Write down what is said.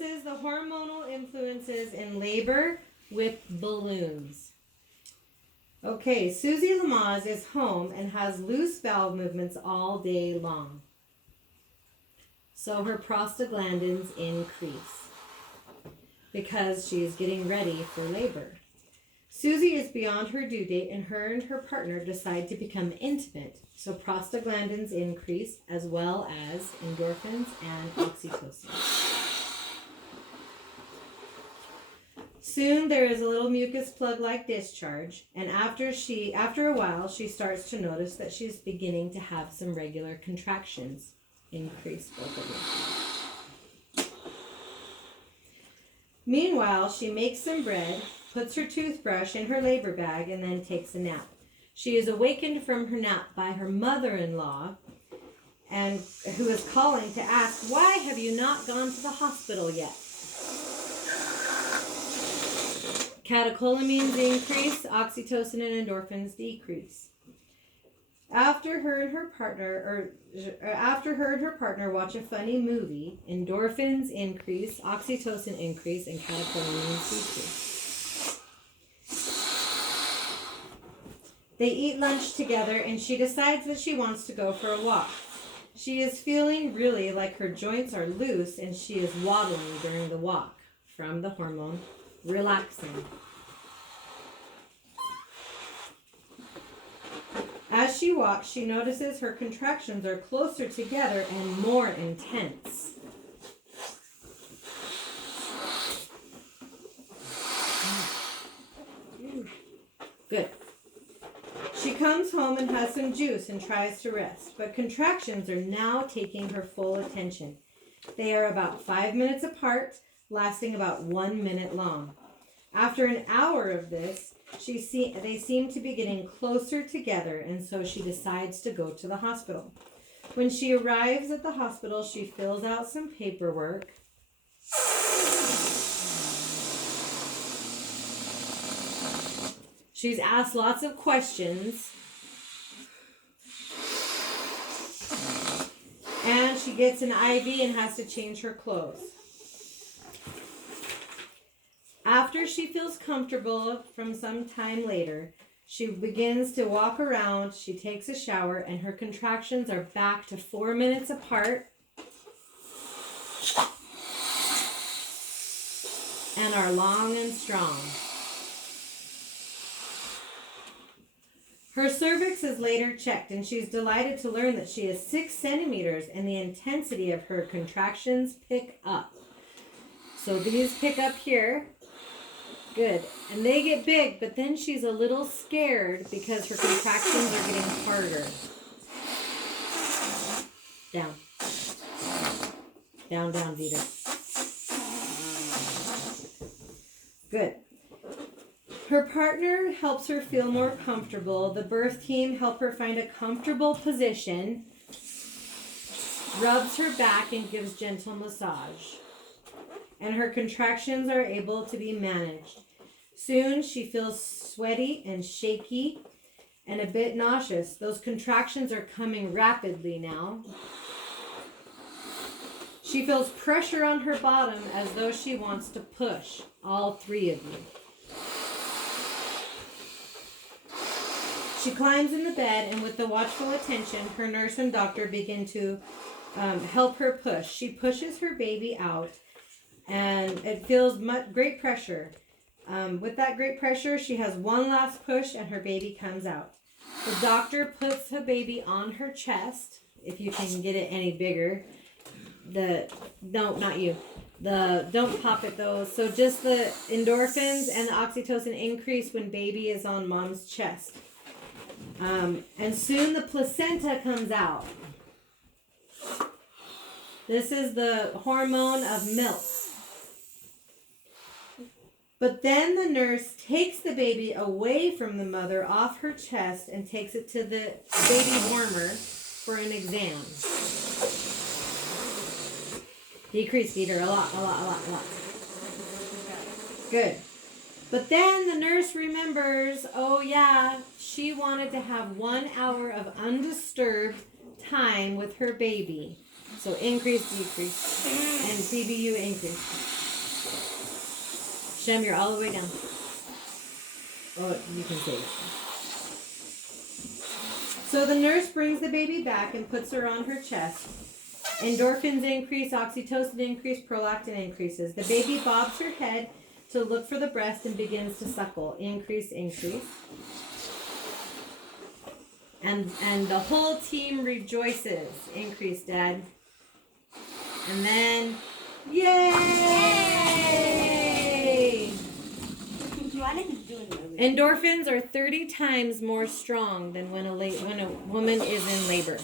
this is the hormonal influences in labor with balloons. Okay, Susie Lamaze is home and has loose bowel movements all day long. So her prostaglandins increase because she is getting ready for labor. Susie is beyond her due date, and her partner decide to become intimate. So prostaglandins increase as well as endorphins and oxytocin. Soon there is a little mucus plug-like discharge, and after a while she starts to notice that she's beginning to have some regular contractions. Increase both of them. Meanwhile, she makes some bread, puts her toothbrush in her labor bag, and then takes a nap. She is awakened from her nap by her mother-in-law, and who is calling to ask, "Why have you not gone to the hospital yet?" Catecholamines increase, oxytocin and endorphins decrease. After her and her partner watch a funny movie, endorphins increase, oxytocin increase, and catecholamines decrease. They eat lunch together, and she decides that she wants to go for a walk. She is feeling really like her joints are loose, and she is waddling during the walk from the hormone relaxing. As she walks, she notices her contractions are closer together and more intense. Good. She comes home and has some juice and tries to rest, but contractions are now taking her full attention. They are about 5 minutes apart, lasting about 1 minute long. After an hour of this, they seem to be getting closer together, and so she decides to go to the hospital. When she arrives at the hospital, she fills out some paperwork. She's asked lots of questions. And she gets an IV and has to change her clothes. After she feels comfortable from some time later, she begins to walk around, she takes a shower, and her contractions are back to 4 minutes apart and are long and strong. Her cervix is later checked, and she's delighted to learn that she is 6 centimeters, and the intensity of her contractions pick up. So these pick up here. Good. And they get big, but then she's a little scared because her contractions are getting harder. Down. Down, down, Vita. Good. Her partner helps her feel more comfortable. The birth team help her find a comfortable position, rubs her back, and gives gentle massage. And her contractions are able to be managed. Soon she feels sweaty and shaky and a bit nauseous. Those contractions are coming rapidly now. She feels pressure on her bottom as though she wants to push, all 3 of you. She climbs in the bed, and with the watchful attention, her nurse and doctor begin to help her push. She pushes her baby out, and it feels great pressure. With that great pressure, she has one last push, and her baby comes out. The doctor puts the baby on her chest, if you can get it any bigger. Don't pop it though. So just the endorphins and the oxytocin increase when baby is on mom's chest. And soon the placenta comes out. This is the hormone of milk. But then the nurse takes the baby away from the mother off her chest and takes it to the baby warmer for an exam. Decrease, Peter, a lot. Good. But then the nurse remembers, oh yeah, she wanted to have 1 hour of undisturbed time with her baby. So increase, decrease, and CBU increase. Shem, you're all the way down. Oh, you can see it. So the nurse brings the baby back and puts her on her chest. Endorphins increase, oxytocin increase, prolactin increases. The baby bobs her head to look for the breast and begins to suckle. Increase, increase. And the whole team rejoices. Increase, Dad. And then, yay! Endorphins are 30 times more strong than when a woman is in labor.